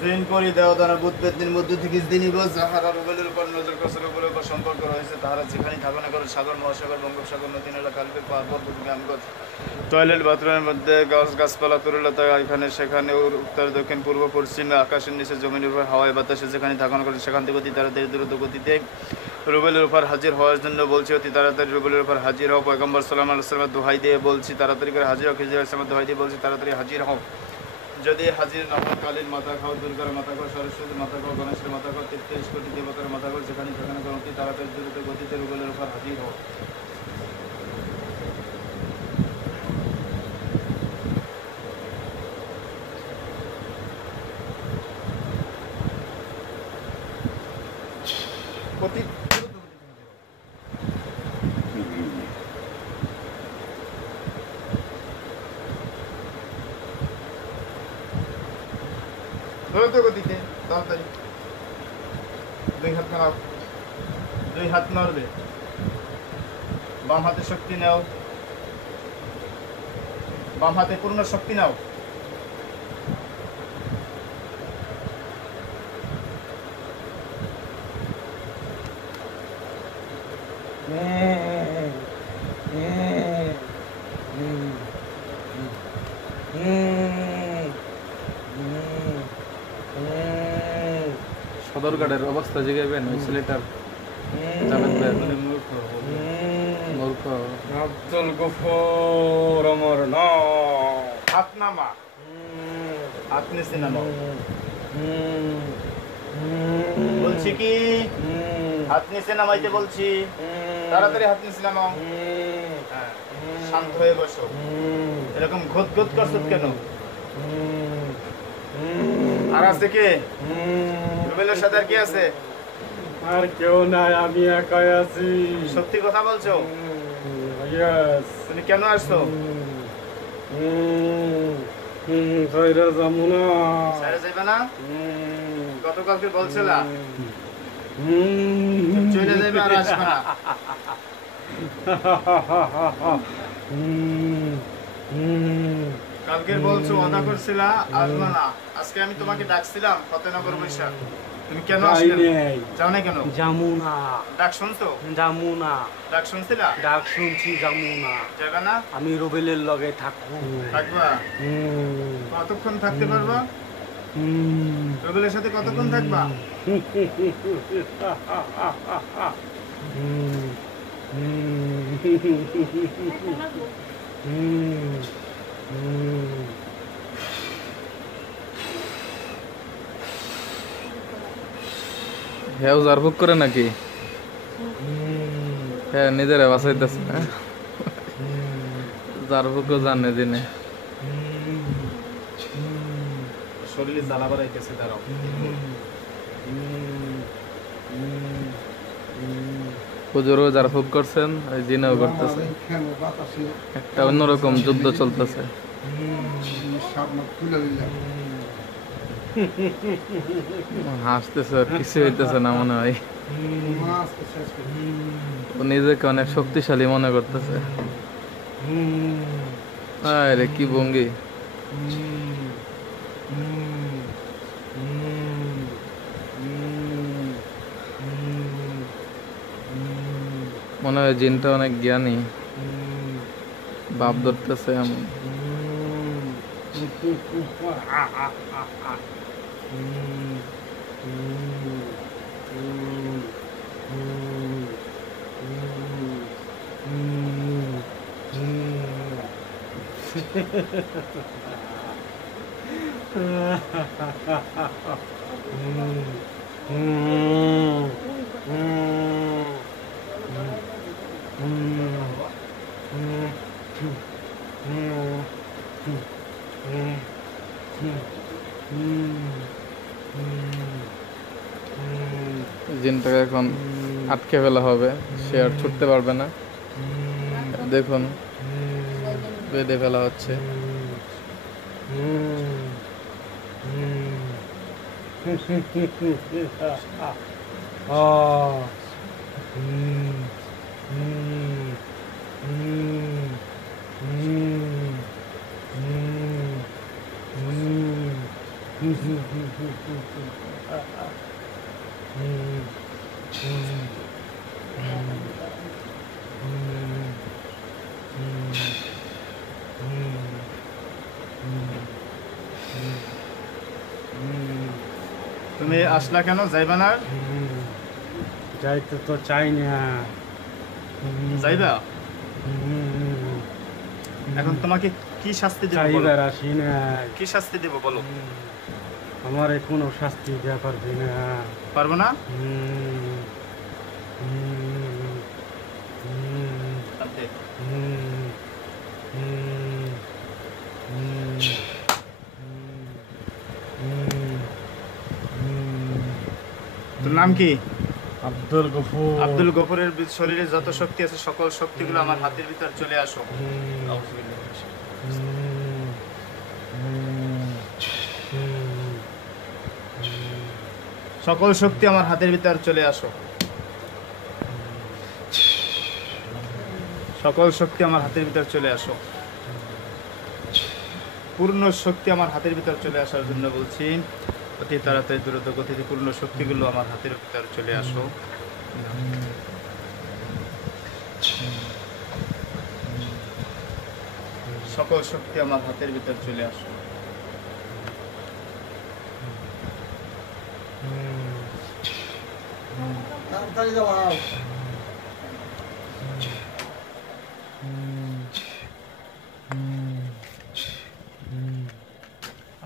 জিন করি দেওদানা বুদ্ধের মধ্য থেকে জিনিগো যাহারা রুবেলের উপর নজর কসর রুবেলের উপর সম্পর্ক রয়েছে তাহারা যেখানে থাকা না করে সাগর মহাসাগর বঙ্গোপসাগর নদী নালা কালকে পার্বত গ্রামগঞ্জ টয়লেট বাথরুমের মধ্যে গাছপালা তরুলতা এখানে সেখানে উত্তর দক্ষিণ পূর্ব পশ্চিমে আকাশের নিচে জমির উপর হাওয়ায় বাতাসে যেখানে থাকা না করে সেখান থেকে অতি তাড়াতাড়ি দ্রুত গতিতে রুবেলের উপর হাজির হওয়ার জন্য বলছি অতি তাড়াতাড়ি রুবেলের উপর হাজির হও পয়গম্বর সাল্লাল্লাহু আলাইহি ওয়াসাল্লামের দোহাই দিয়ে বলছি তাড়াতাড়ি করে হাজির হও খিজির আলাইহিস সালামের দোহাই দিয়ে বলছি তাড়াতাড়ি হাজির হও যদি হাজির না হও কালীর মাথা খাও দুর্গার মাথা খাও সরস্বতীর মাথা খাও গণেশের মাথা খাও 33 কোটি দেবতার মাথা খাও যেখানে সেখানে অতি তাড়াতাড়ি দ্রুত গতিতে রুবেলের উপর হাজির হও অতি দ্রুত গতিতে তাড়াতাড়ি দুই হাত নাড়াও দুই হাত নাড়বে বাম হাতে শক্তি নাও বাম হাতে পূর্ণ শক্তি নাও সদরঘাটের অবস্থা জিগাইবেন ওই ছেলেটার মূর্খ আব্দুল গফুর আমার নাম হাত নামা হাত নিচে নামাও বলছি কি হাত নিচে নামাইতে বলছি তাড়াতাড়ি হাত নিচে নামাও হ্যাঁ শান্ত হয়ে বসো এরকম ঘুত ঘুত করছো কেন আর আছে কে রুবেলের সাথে আর কে আছে আর কেউ নাই আমি একাই আছি সত্যি কথা বলছো ইয়েস তুমি কেন আসছো কইরা যাবো না সাইরে যাইবে না গতকালকে বলছিলা চলে যাবে আর আসবে না কালকে বলছো ওয়াদা করছিলা আসবে না আজকে আমি তোমাকে ডাকছিলাম ফতেনগর বৈশা তুমি কেন আসলে যাও না কেন জামুনা ডাক শুনছো জামুনা ডাক শুনছিলা ডাক শুনছি জামুনা যাবে না আমি রুবেলের লগে থাকবো থাকবা কতক্ষণ থাকতে পারবা রুবেলের সাথে কতক্ষণ থাকবা হ্যাঁ জারবুক করে নাকি হ্যাঁ নিজেরা বাঁচাইতেছে জারবুকও জানে দিনে শরীরে জ্বালা বাড়াইতেছে দাঁড়াও হুজুরও জারফুক করছেন ওই জিনেও করতেছে একটা অন্যরকম যুদ্ধ চলতেছে হাসতেছে আর কিছু হইতেছে না মনে হয় ও নিজেকে অনেক শক্তিশালী মনে করতেছে আরে কি ভঙ্গি মনে হয় জিনটা অনেক জ্ঞানী বাপ ধরতেছে এমন জিনটাকে এখন আটকে ফেলা হবে, সে আর ছুটতে পারবে না। দেখুন বেঁধে ফেলা হচ্ছে। তুমি আসলা কেন, যাইবা না? যাইতে তো চাই না। যাইবা? এখন তোমাকে কি শাস্তি দেব বলো? চাইবার আসি না। কি শাস্তি দেব বলো? আমারে কোনো শাস্তি দেওয়া পারবি না। পারবো না? আচ্ছা। তোর নাম কি? আব্দুল গফুর। আব্দুল গফুরের শরীরে যত শক্তি আছে সকল শক্তিগুলো আমার হাতের ভিতর চলে আসো। সকল শক্তি আমার হাতের ভিতর চলে আসো। সকল শক্তি আমার হাতের ভিতর চলে আসো। পূর্ণ শক্তি আমার হাতের ভিতর চলে আসার জন্য বলছি, অতি তাড়াতাড়ি দ্রুত গতিতে পূর্ণ শক্তিগুলো আমার হাতের ভিতর চলে আসো। সকল শক্তি আমার হাতের ভিতর চলে আসো।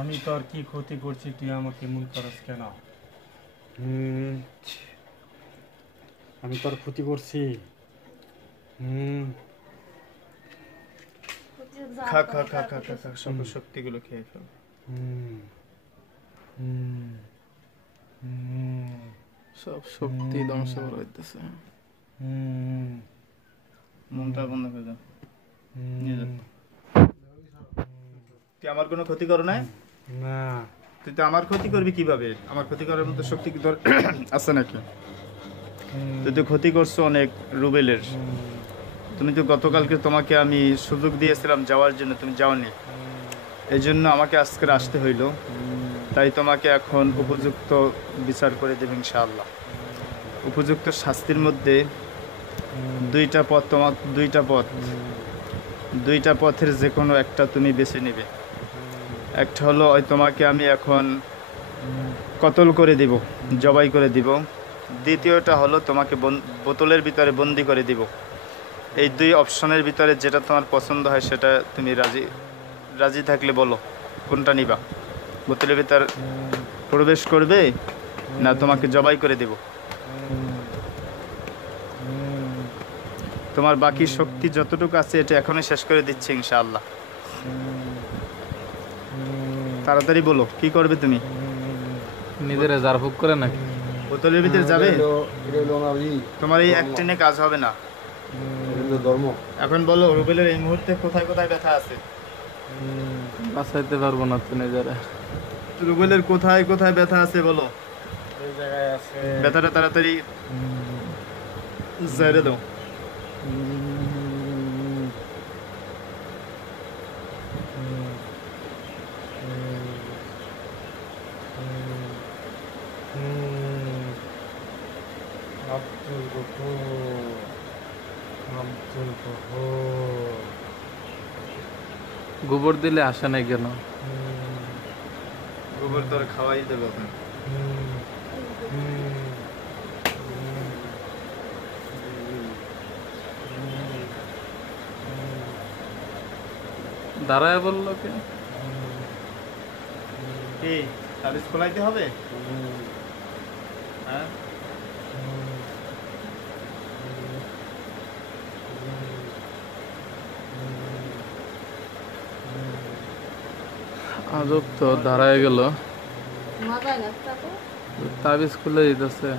আমি তোর কি ক্ষতি করছি, তুই আমাকে মূল করস কেন? আমি তোর ক্ষতি করছি? খা খা খা খা খা খা, সকল শক্তিগুলো খেয়ে ফেল। সব শক্তি ধ্বংস করা হইতেছে। মনটা বন্ধ করে দাও, নিয়ে যাও। তুই আমার কোনো ক্ষতি করো নাই? না। তুই তো আমার ক্ষতি করবি কিভাবে? আমার ক্ষতি করার মতো শক্তি কি তোর আছে নাকি? তুই তো ক্ষতি করছো অনেক রুবেলের। তুমি তো গতকালকে তোমাকে আমি সুযোগ দিয়েছিলাম যাওয়ার জন্য, তুমি যাওনি। এই জন্য আমাকে আজকে আসতে হইলো। তাই তোমাকে এখন উপযুক্ত বিচার করে দেব ইনশাআল্লাহ। উপযুক্ত শাস্তির মধ্যে দুইটা পথ, তোমার দুইটা পথের যে কোনো একটা তুমি বেছে নেবে। একটা হলো ওই তোমাকে আমি এখন কতল করে দিব, জবাই করে দিব। দ্বিতীয়টা হলো তোমাকে বোতলের ভিতরে বন্দি করে দিব। এই দুই অপশনের ভিতরে যেটা তোমার পছন্দ হয় সেটা তুমি রাজি থাকলে বলো কোনটা নিবা। বোতলের ভিতর প্রবেশ করবে না তোমাকে জবাই করে দেব? তোমার বাকি শক্তি যতটুকু আছে এটা এখনই শেষ করে দিচ্ছি ইনশাআল্লাহ। তাড়াতাড়ি বলো কি করবে তুমি? নিজেরা জারফুক করে নাকি? বোতলের ভিতরে যাবে? তোমার এই এক ট্রেনে কাজ হবে না। এখন বলো রুবেলের এই মুহূর্তে কোথায় কোথায় ব্যথা আছে? বাঁচাইতে পারবো না তো নিজেরা। রুবেলের কোথায় কোথায় ব্যথা আছে বলো। এই জায়গায় আছে। ব্যথাটা তাড়াতাড়ি ছেড়ে দাও। আব্দুল গফুর, আব্দুল গফুর। গোবর দিলে আসে নাই কেন? গোবর তোর খাওয়াই দেবো এখন। দাঁড়ায় বললো কে? কি তাবিজ খোলাইতে হবে? হ্যাঁ, আজব তো, দাঁড়ায় গেল, তাবিজ খুলে দিতেছে।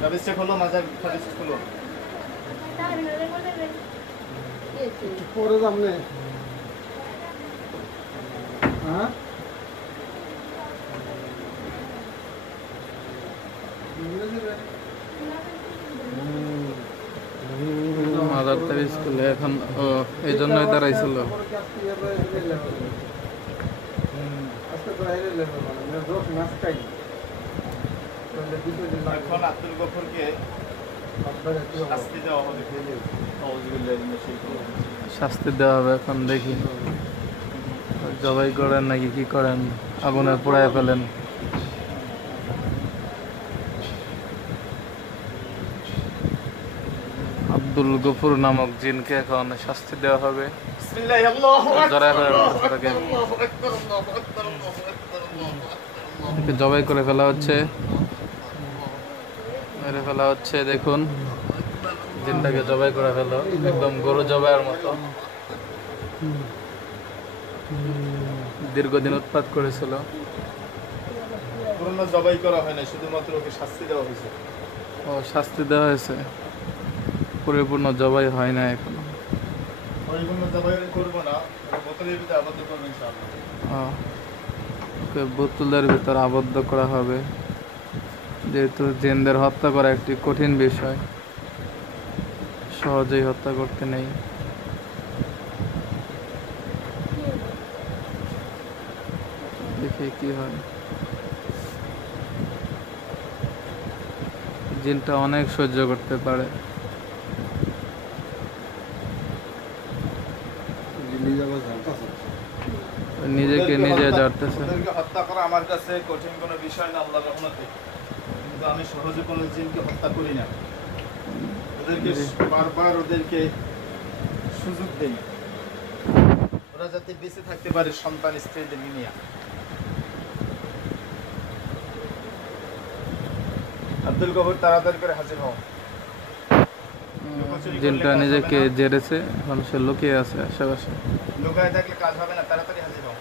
তাবিজটা খোলো, মাজার তাবিজ খোলো। পরে যাবনে হ্যাঁ মাদার তার স্কুলে এখন ও এই জন্যই দাঁড়াইছিল। এখন আব্দুল গফুরকে শাস্তি দেওয়া হবে। শাস্তি দেওয়া হবে এখন, দেখি জবাই করেন নাকি কি করেন, আগুনে পোড়ায় ফেলেন। আব্দুল গফুর নামক জিনকে এখন শাস্তি দেওয়া হবে। বিসমিল্লাহ, আল্লাহু আকবার, জড়ায় ফেলেন তাকে। আল্লাহু আকবার, আল্লাহু আকবার, আল্লাহু আকবার, আল্লাহু আকবার। তাকে জবাই করে ফেলা হচ্ছে, মেরে ফেলা হচ্ছে। দেখুন জিনটাকে জবাই করে ফেলো, একদম গরু জবাইয়ের মতো। দীর্ঘদিন উৎপাত করেছিল। পুরনো জবাই করা হয় না, শুধুমাত্র ওকে শাস্তি দেওয়া হয়েছে। ও শাস্তি দেওয়া হয়েছে, পরিপূর্ণ জবাই হয় না এখনো। পরিপূর্ণ জবাই করবো না, বোতলের ভিতরে আবদ্ধ করবো ইনশাআল্লাহ। ওকে বোতলের ভিতর আবদ্ধ করা হবে, যেহেতু জিনদের হত্যা করা একটি কঠিন বিষয়, সহজেই হত্যা করতে নেই। দেখি কি হয়। জিনটা অনেক সহ্য করতে পারে। নিজেকে নিজে জানতেছে। ওদেরকে হত্যা করা আমার কাছে কঠিন কোনো বিষয় না আল্লাহর রহমতে, কিন্তু আমি সহজে কোনো জিনকে হত্যা করি না। ওদেরকে বারবার ওদেরকে সুযোগ দেই, ওরা যাতে বেঁচে থাকতে পারে সন্তান স্ত্রীদের নিয়ে। আব্দুল গফুর, তাড়াতাড়ি করে হাজির হও। জিনটা নিজেকে জেরেছে, এখন সে লুকিয়ে আছে আশেপাশে। লুকায় থাকলে কাজ হবে না, তাড়াতাড়ি হাজির হও।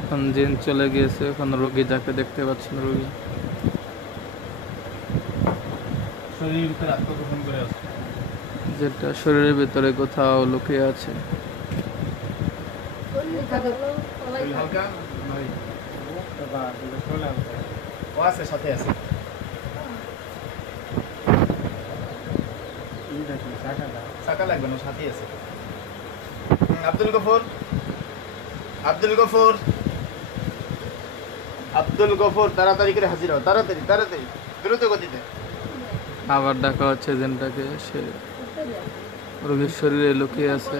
এখন জিন চলে গিয়েছে, এখন রোগী যাকে দেখতে পাচ্ছেন, রোগী শরীরের ভিতরে আত্মগোপন করে আছে। যেটা শরীরের ভিতরে কোথাও লুকিয়ে আছে। শরীর হালকা নয়, ও আছে, সাথে আছে। চাকা লাগবে না, সাথে আছে। আব্দুল গফুর, আব্দুল গফুর, আব্দুল গফুর, তাড়াতাড়ি করে হাজির হও, তাড়াতাড়ি তাড়াতাড়ি, দ্রুত গতিতে। আবার ডাকা হচ্ছে জিনটাকে, সে রোগীর শরীরে লুকিয়ে আছে,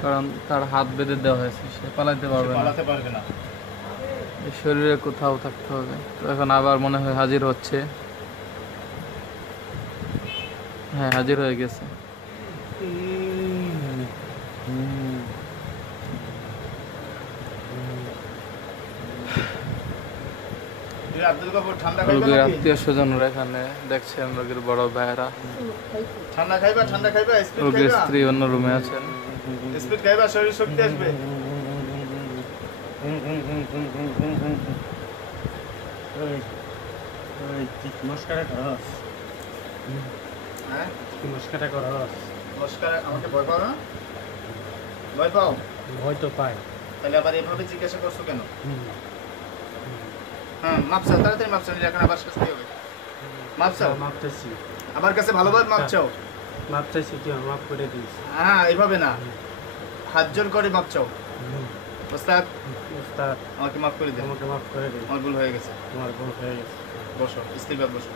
কারণ তার হাত বেঁধে দেওয়া হয়েছে, সে পালাতে পারবে না, পালাতে পারবে না। এই শরীরে কোথাও থাকতে হবে। তো এখন আবার মনে হয় হাজির হচ্ছে। হ্যাঁ, হাজির হয়ে গেছে। আব্দুল গফুর, ঠান্ডা খাইবা রোগীর নাকি? আত্মীয় স্বজনরা এখানে দেখছেন, রোগীর বড় ভাইয়েরা। ঠান্ডা খাইবা, ঠান্ডা খাইবা, স্পিড রোগীর খাইবা, স্ত্রী অন্য রুমে আছেন। স্পিড খাইবা, শরীর শক্তি আসবে। হ্যাঁ, নমস্কার। আমাকে ভয় পাও না? ভয় পাও? ভয় তো পাই। তাহলে আবার এভাবে জিজ্ঞাসা করছো কেন? হ্যাঁ, মাপ চাও, তাড়াতাড়ি মাপ চাও, এখন আবার শাস্তি হবে। মাপ চাও, মাপতেছি, আমার কাছে ভালোভাবে মাপ চাও। মাপতেছি, তুই মাফ করে দিস। হ্যাঁ, এইভাবে না, হাত জোর করে মাপ চাও। ওস্তাদ, উস্তাদ, আমাকে মাফ করে দেন, আমাকে মাফ করে দিস। আমার ভুল হয়ে গেছে। তোমার ভুল হয়ে গেছে। বসো, স্থিরভাবে বসো।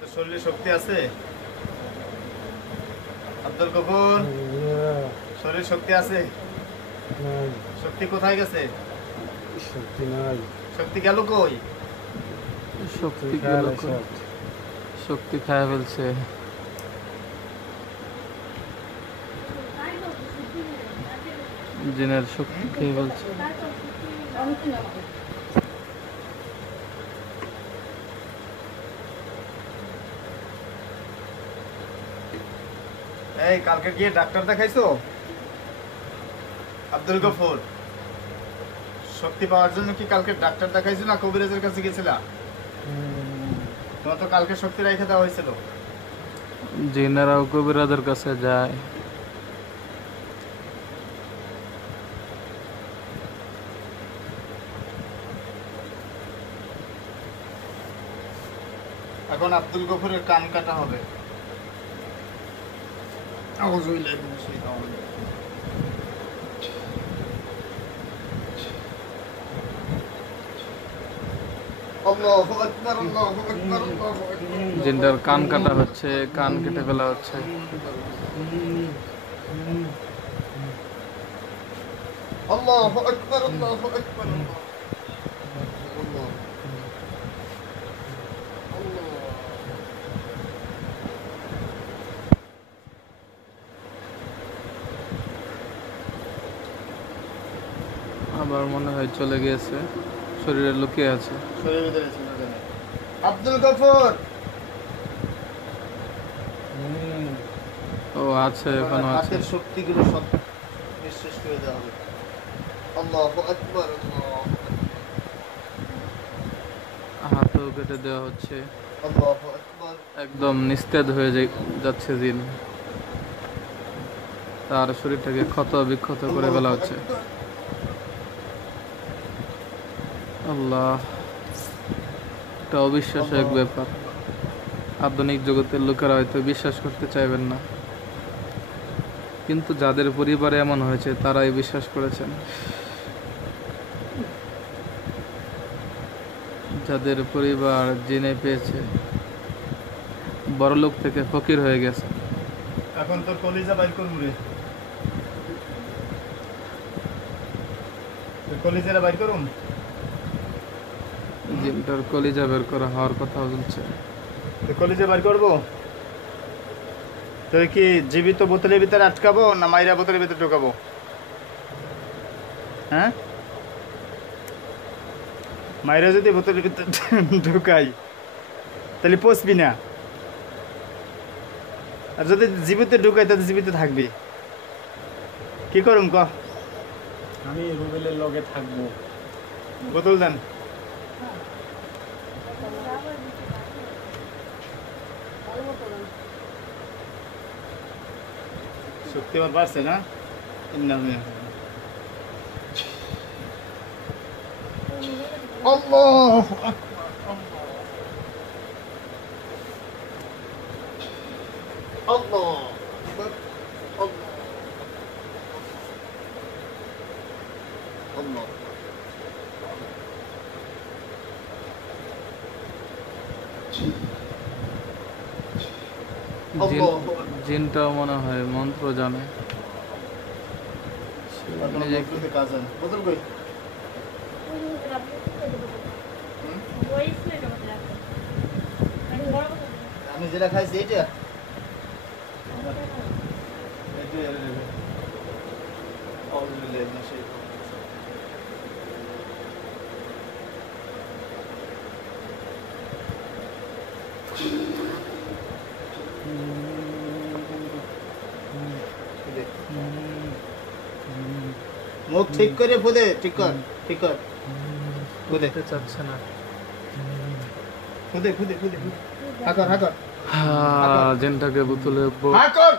তো শরীরে শক্তি আছে? আব্দুল গফুর, শরীরে শক্তি আছে? শক্তি কোথায় গেছে? শক্তি নাই, শক্তি গেল কই? শক্তি গেল কই? শক্তি খায় ফেলছে। জিনের শক্তি খেয়ে ফেলছে। এই কালকে গিয়ে ডাক্তার দেখাইছো? আব্দুল গফুর, শক্তি পাওয়ার জন্য কি কালকে ডাক্তার দেখাইছো না কবিরাজের কাছে গেছিলা? তোমার তো কালকে শক্তি রেখে দেওয়া হয়েছিল। জিনেরাও কবিরাজের কাছে যায়। এখন আব্দুল গফুরের কান কাটা হবে। আল্লাহু আকবার, আল্লাহু আকবার, আল্লাহু আকবার। জিনটার কান কাটা হচ্ছে, কান কেটে ফেলা হচ্ছে। আল্লাহু আকবার, আল্লাহু আকবার, আল্লাহ। আবার মনে হয় চলে গিয়েছে, শরীরে লুকিয়ে আছে। শরীরের ভিতরে ছিল কেন? আব্দুল গফুর, ও আছে, এখনো আছে। হাতের শক্তিগুলো সব নিঃশেষ করে দেওয়া হবে। আল্লাহু আকবার, আল্লাহু হাতও কেটে দেওয়া হচ্ছে। আল্লাহু আকবার। একদম নিস্তেজ হয়ে যাচ্ছে জিন। তার শরীরটাকে ক্ষত বিক্ষত করে ফেলা হচ্ছে। আল্লাহ, এটা অবিশ্বাস্য এক ব্যাপার। আধুনিক জগতের লোকেরা হয়তো বিশ্বাস করতে চাইবেন না, কিন্তু যাদের পরিবারে এমন হয়েছে তারাই বিশ্বাস করেছেন। যাদের পরিবার জিনে পেয়েছে, বড়লোক থেকে ফকির হয়ে গেছে। এখন তো কলিজা বাইর করবো রে। কলিজারা বাইর করুন। জিনটার কলিজা বের করা হওয়ার কথা বলছে। কলিজা বাইর করবো তো কি জীবিত বোতলের ভিতরে আটকাবো না মাইরা বোতলের ভিতরে ঢোকাবো? হ্যাঁ, মাইরা যদি বোতলের ভিতরে ঢুকাই তাহলে পচবি না, আর যদি জীবিত ঢুকাই তাহলে জীবিত থাকবি। কি করুম ক? আমি রুবেলের লগে থাকবো। বোতল দেন। শক্তি আমার বাড়ছে না? আল্লাহু আকবার, আল্লাহু আকবার, আল্লাহ। জিনটাও মনে হয় মন্ত্র জানে। বোতল কই? আমি যেটা খাইছি এইটা মুখ ঠিক করে ফুদে, ঠিক কর, ঠিক কর, ফুদে চাচ্ছে না। ফুদে ফুদে ফুদে, হাকর হাকর জিনটাকে বোতলে হাকর।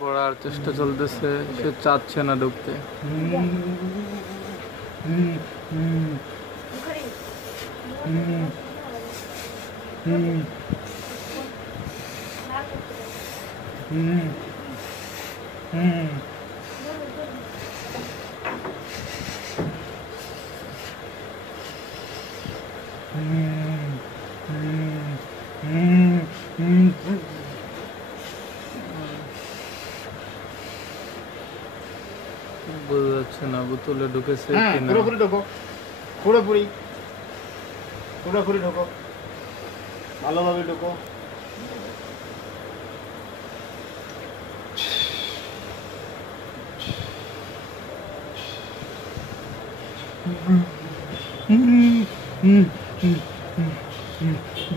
পড়ার চেষ্টা চলতেছে, সে চাচ্ছে না ঢুকতে। বোঝা যাচ্ছে না বোতলে ঢুকেছে হ্যাঁ, কিনা। পুরোপুরি ঢোকো, পুরোপুরি পুরোপুরি ঢোকো, ভালোভাবে ঢোকো।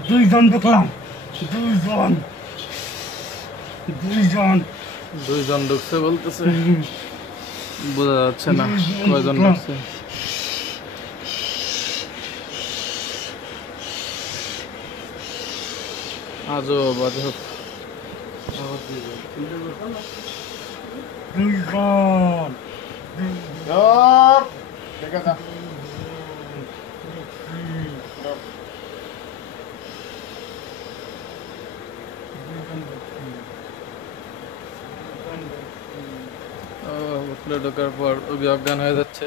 দুইজন দেখলাম, দুইজন দুইজন দুইজন ঢুকছে বলতেছে, বোঝা যাচ্ছে না কয়জন ঢুকছে। আজব আজব। দুইজন ঠিক আছে হোটেলে ঢোকার পর রোগী অজ্ঞান হয়ে যাচ্ছে।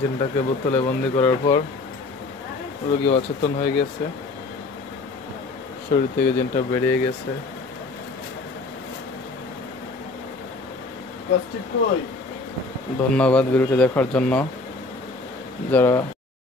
জিনটাকে বোতলে বন্দি করার পর রোগী অচেতন হয়ে গেছে, শরীর থেকে জিনটা বেরিয়ে গেছে। কষ্ট কই ধন্যবাদ ভিডিওটি দেখার জন্য। যারা